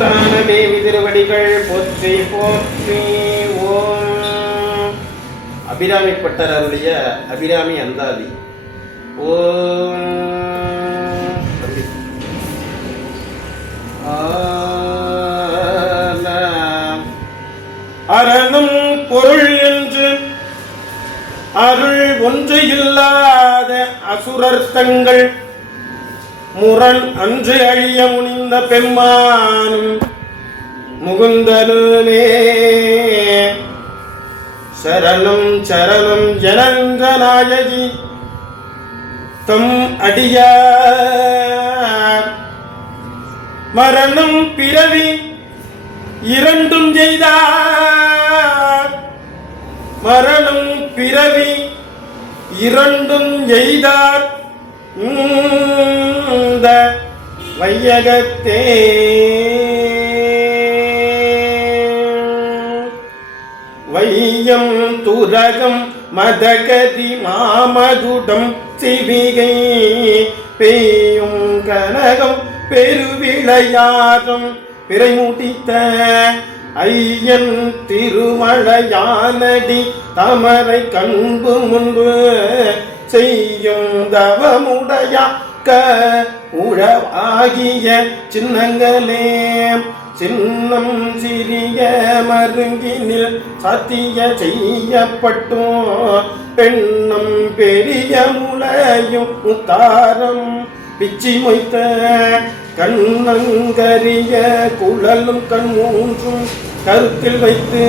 சந்தான தேவி திருவடிகள் போற்றி போற்றி. ஓம் அபிராமிப்பட்டர் அருளிய அபிராமி அந்தாதி. ஓம் அரணும் பொருள் என்று அருள் ஒன்று இல்லாத அசுரர்த்தங்கள் முரண் அன்று அழிய முனிந்த பெம்மானும் முகுந்தனுமே சரணம் சரணம் ஜனந்த நாயகி தம் அடியார் மரணம் பிறவி இரண்டும் செய்தார். மரணம் பிறவி இரண்டும் எய்தார் இந்த வையகத்தே. வையம் துரகம் மதகதி மாமகுடம் சிவிகை பெய்யும் கனகம் பெருவிளையாடும் பிறை முடித்த ஐயன் திருமழையானடி தமரை கண்பு முன்பு செய்யும் தவமுடையாக்க உழவாகிய சின்னங்களே. சின்னம் சிறிய மருங்கினில் சத்திய செய்யப்பட்டோ பெண்ணும் பெரிய முளையும் உத்தாரம் பிச்சி மொய்த்த கண்ணங்கரிய குழலும் கண் மூன்றும் கருத்தில் வைத்து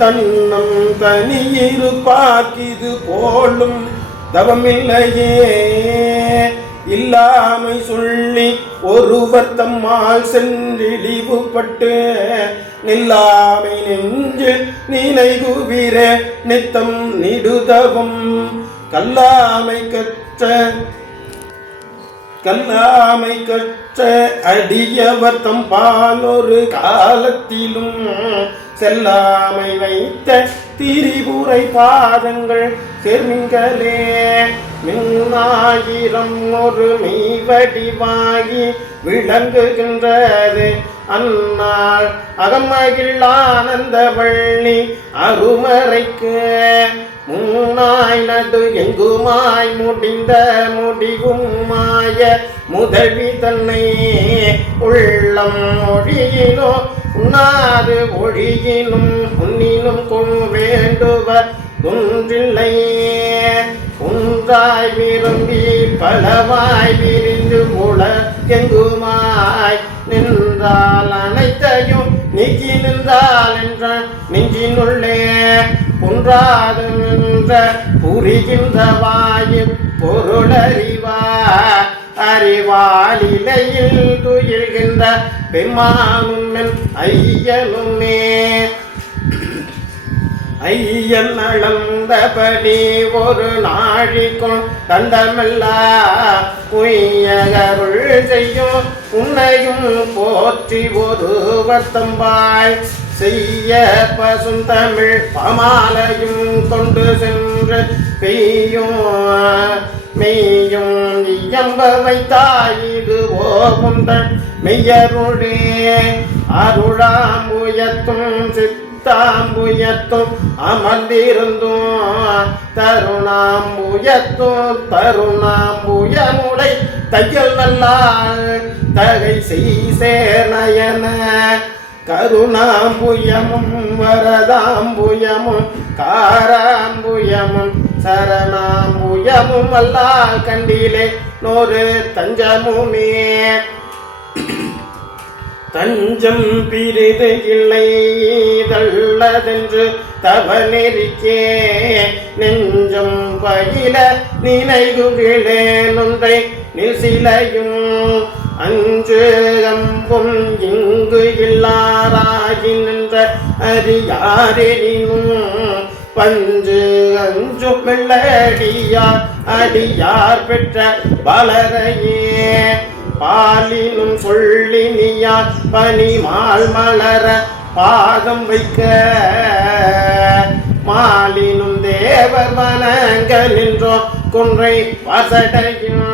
தன்னம் தனியிருப்பாக்கிது போலும் தவமில்லையே. இல்லாமை சொல்லி ஒருவர் தம்மால் சென்றிழிவுபட்டு நில்லாமை நெஞ்சு நினைகுவிர நித்தம் நிடுதவும் கல்லாமை கற்ற அடியவர் தம் பாலொரு காலத்திலும் செல்லாமை வைத்த திரிபுரை பாதங்கள் செர்மிங்களே. மின்னாயிரம் ஒரு மெய்வடிவாகி விளங்குகின்றது அந்நாள் அகமகிழ் ஆனந்த வள்ளி அருமறைக்கு முன்னாய் நடு எங்குமாய் முடிந்த முடிவும் மாய முதல்வி தன்னை உள்ளம் ஒழியினோ உன்னாறு ஒழியினும் உன்னினும் கொள் வேண்டுவர் ஒன்றில்லையே. ஒன்றாய் விரும்பி பலவாய் விரிந்து உல எங்குமாய் நின்றால் அனைத்தையும் நீக்கி நின்றால் என்ற நெஞ்சினுள்ளே ஒன்றாது நின்ற புரிகின்ற வாயு பொருளறிவார் அறிவாலிலையில் துயில்கின்ற பெம்மானும் ஐயனுமே. ஐயன் அளந்தபடி ஒரு நாழிக்கும் தண்டமெல்லா உய்யகருள் செய்யும் உன்னையும் போற்றி ஒரு வர்த்தம்பாய் செய்ய பசும் தமிழ் பமாலையும் கொண்டு சென்று பெய்யும் மெய்யும் இயம்ப வைத்தாயிடு ஓகுந்தன் மெய்யருளே. அருளாம்புயத்தும் தாம்புயத்தும் அமர்ந்திருந்தோம் தருணாம்புயத்தும் தருணாம்புயமுடை தையல் நல்லாள் தகை செய்சேனயன கருணாம்புயமும் வரதாம்புயமும் காராம்புயமும் சரணாம்புயமும் அல்லால் கண்டிலே நோரு தஞ்சமுமே. தஞ்சம் பிரிது இல்லை தள்ளதென்று தவநெறிக்கே நெஞ்சம் பயில நினைவுகளே நொன்றை நிசிலையும் அஞ்சு அம்பும் இங்கு இல்லாராகி நின்ற அறியாரெனினும் பஞ்சு அஞ்சு பிள்ளடியார் அடியார் பெற்ற பலரையே. பாலினும் சொல்லினியார் பனிமால் மலர பாதம் வைக்க மாலினும் தேவர் வனங்கள் நின்றோ கொன்றை வசடையும்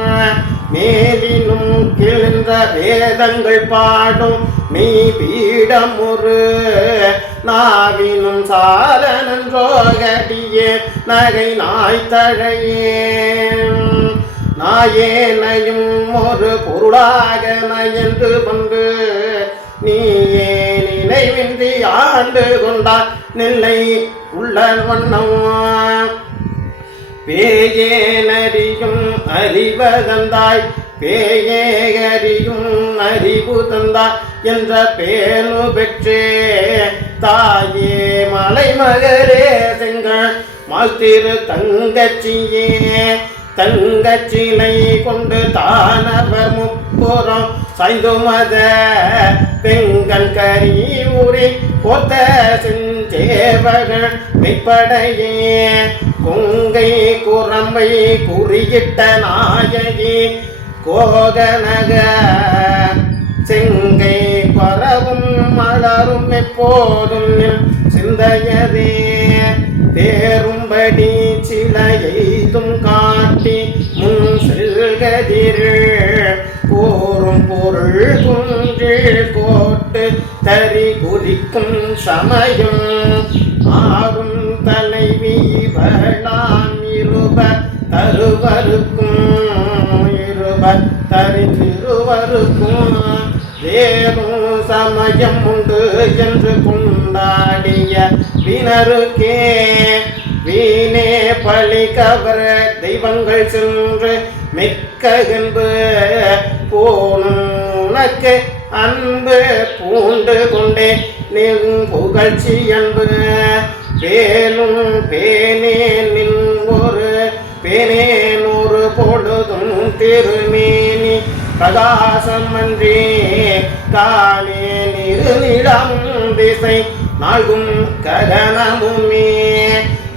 மேலினும் கிழிந்த வேதங்கள் பாடும் நீ பீடமுறு நாவினும் சால நன்றோகடியே நகை நாய்த்தழையே நாயேனையும் ஒரு பொருளாக நயந்து வந்து நீயே நினைவின்றி ஆண்டு கொண்டார் நிலை உள்ள வண்ணம் பேயேனறியும் அறிவதந்தாய் பேயேகரியும் அறிவு தந்தாய் என்ற பேணு பெற்றே தாயே மலைமகரே செங்கல் மாத்திரு தங்கச்சியே தங்கச்சிலை கொண்டு தானவர் முப்புறம் சாய்ந்துமத பெங்கல் கரி ஊறி போத்த செஞ்சேவர்கள் மெய்ப்படையே கொங்கை குரம்பை குறியிட்ட நாயகி கோகனக செங்கை பரவும் மலரும் எப்போதும் சிந்தையதே தேரும்படி சில எய்தும் காட்டி முன் செல்கதிர் கூறும் பொருள் குன்றில் கோட்டு தறி குறிக்கும் சமயம் ஆறும் தலைவி வளாம் இருப தருவருக்கும் இருப தரித்திருவருக்கும் வேறும் சமயம் உண்டு என்று கொண்டாடிய வினருக்கே வீணே பழி கவர தெய்வங்கள் சென்று மிக்ககன்பு போனும் உனக்கு அன்பு பூண்டு கொண்டே நின் புகழ்ச்சி அன்பு பேனும் பேனேனின் ஒரு பேனேனொரு பொழுதும் திருமேனி பிரகாசமன்றி காணே நிறுநிலம் திசை நாள்கும் ககனமுமே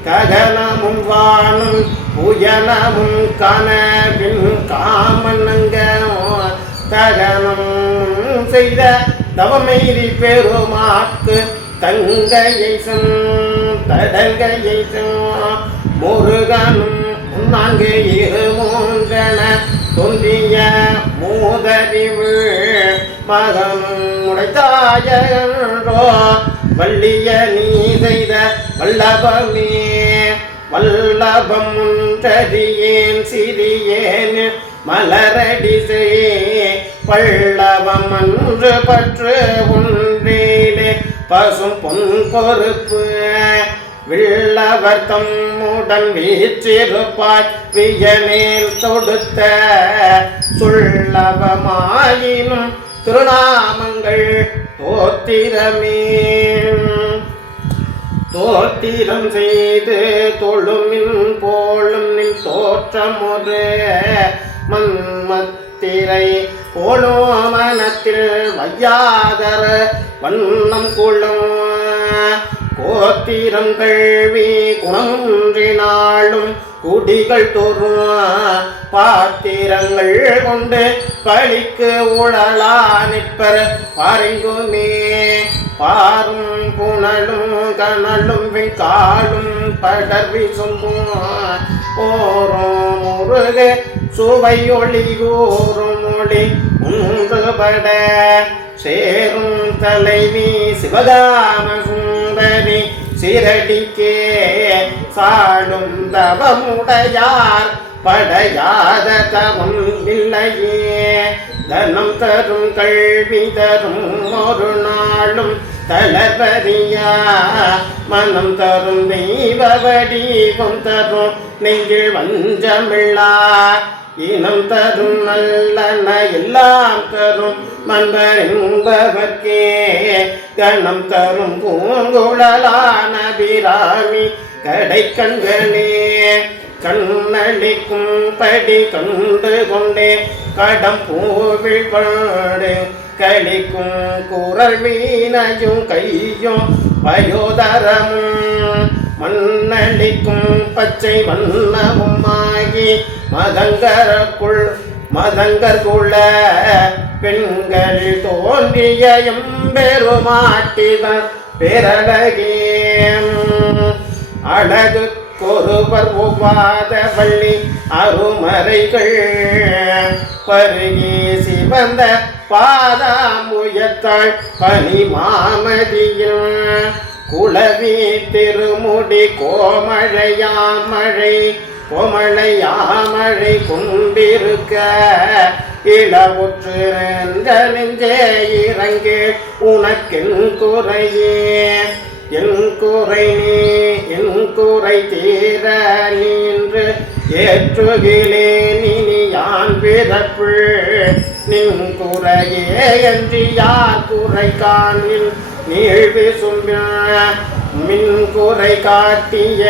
ககனமும் வானும் புயனமும் கனவின் காமனங்க தகனம் செய்த தவமெய்தி பெருமாக்கு தங்கையை தடங்கையை முருகனும் நான்கு இருமூன்றன தொந்திய மூதறிவு மகன் உடைத்தாயோ வள்ளிய நீ செய்த வல்லபமே வல்லபம் ஒன்றறியேன் சிறியேன் மலரடி பல்லவம் அன்று பற்று ஒன்றிலே பசும் பொன் பொறுப்பு வில்லவர் தம்முடன் வீற்றிருப்பாய் வியனேல் தொடுத்த சொல்லவமாயினும் திருநாமங்கள் தோத்திரமே தோத்திரம் செய்து தொழுமின் போலும் நின் தோற்றமுறு மன்மத்திரை போலும் மனத்தில் வையாதர வண்ணம் கொள்ளும் கோத்திரம் கல்வி குணன்றினாலும் குடிகள் தோறும் பாத்திரங்கள் கொண்டு பழிக்கு உழலா நிற்பர் பாருங்குமே பாரும் புனலும் கனலும் வெங்காலும் படர்வி சொல்லும் ஓரும் முருக சுவை ஒளி கூறும் மொழி ஒன்றுபட சேரும் தலைவி சிவகாம சுந்தரி சிரடிக்கே சாடும் தவமுடையார் படையாத தவம் இல்லையே தனம் தரும் கல்வி தரும் ஒரு நாளும் தளபதியா மனம் தரும் தெய்வ வடிவம் தரும் நெஞ்சில் வஞ்சமில்லா இனம் தரும் நல்லன எல்லாம் தரும் மன்பர் என்பவர்க்கே கணம் தரும் பூங்குழலான பிராமி கடை கண்களே கண்ணளிக்கும் படி கண்டு கொண்டே கடம் பூவில் பாடு கழிக்கும் குரல் வீணையும் கையும் வயோதரமும் மண்ணளிக்கும் பச்சை வண்ணமும் ஆகி மதங்கற்குள்ள பெண்கள் தோன்றிய எம்பெருமாட்டிதான் பேரழகே அழகுக்கு ஒருவர் ஒவ்வாத வள்ளி அருமறைகள் பருகி சிவந்த பாதாமுயத்தாள் பனி மாமதியில் குளவி திருமுடி கோமழையாமழை கொண்டிருக்க இளவுற்று நெஞ்சே இறங்கு உனக்கென் குறையே என் குறை தீர நின்று ஏற்றுகிலே நினி யான் பிறப்பு நின் குறையே என்று யார் குறை காணில் நீழ்வி சும்ப மின் குறை காட்டிய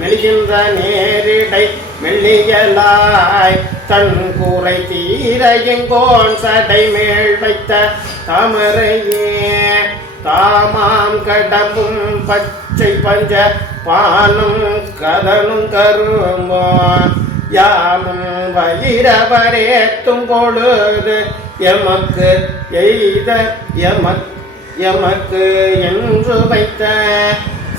மெல்கின்ற நேரிடை மெல்லியலாய் தன் குறை தீர எங்கோன் சடை மேல் வைத்த தாமரையே தாமாம் கடம்பும் பச்சை பஞ்ச பானும் கதனும் கருமோ யாமும் வயிறவரேத்தும் பொழுது எமக்கு எய்த எமக்கு என்று வைத்த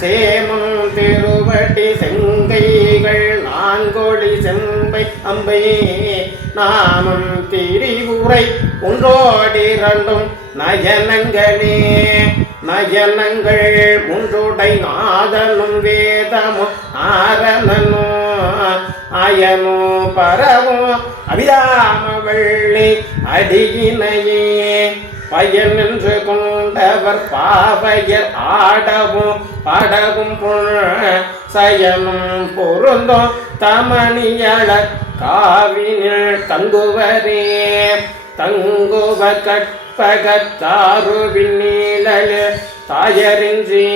சேமம் திருவடி செங்கைகள் நான்கொழி செம்பை அம்பை நாமம் திரிவுரை ஒன்றோடிரண்டும் நயனங்கள் முன்றுடை நாதனும் வேதமும் ஆரணனும் அயனும் பரவும் அபிராம வள்ளி அடியினையே பயன் என்று கொண்டவர் பாவையர் ஆடவும் படவும் சயனும் பொருந்தும் தமணியள காவினில் தங்குவ கற்பகத்தாருவின் நீழல் தாயறின்றி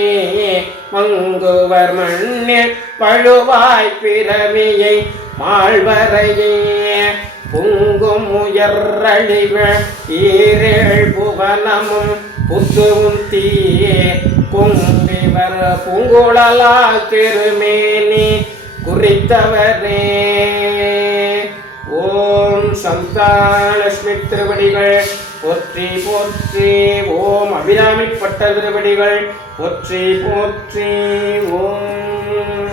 மங்குவர் மண்ணில் பழுவாய் பிறவியை மாழ்வரையே பொங்கும் உயர்ரழிவ ஈரேழ் புவனமும் புத்துவும் தீயே கும்பிவர் பூங்குழலால் திருமேனி குறித்தவரே. ஓம் சந்தானலட்சுமி திருவடிகள் போற்றி போற்றி. ஓம் அபிராமி பட்ட திருவடிகள் போற்றி போற்றி. ஓம்